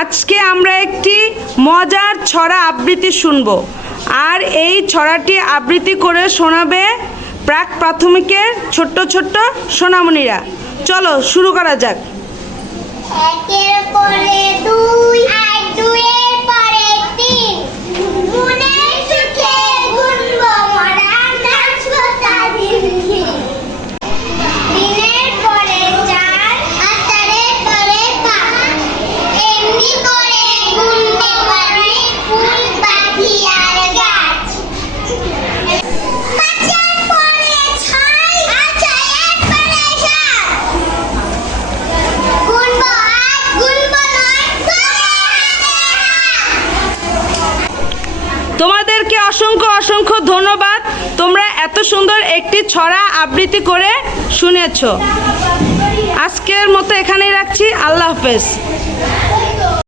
আজকে আমরা একটি মজার ছড়া আবৃত্তি শুনব। আর এই ছড়াটি আবৃত্তি করে শোনাবে প্রাক প্রাথমিকের ছোট্ট ছোট্ট সোনামণিরা। চলো শুরু করা যাক। একের পরে দুই আর দুইয়ের পরে তিন, গুণের সুখে গুনবো মোরা, নাচবো তাদের দিন। তিনের পরে চার আর চারের পরে পাঁচ, এমনি করে গুনতে পারি ফুল, পাখি আর গাছ। পাঁচের পরে ছয় আর ছয়ের পরে সাত, গুনবো আট গুনবো নয়, ধরে তোমাদেরকে অসংখ্য অসংখ্য ধন্যবাদ। তোমরা এত সুন্দর একটি ছড়া আবৃত্তি করে শুনেছো। আজকের মতো এখানেই রাখছি। আল্লাহ হাফেজ।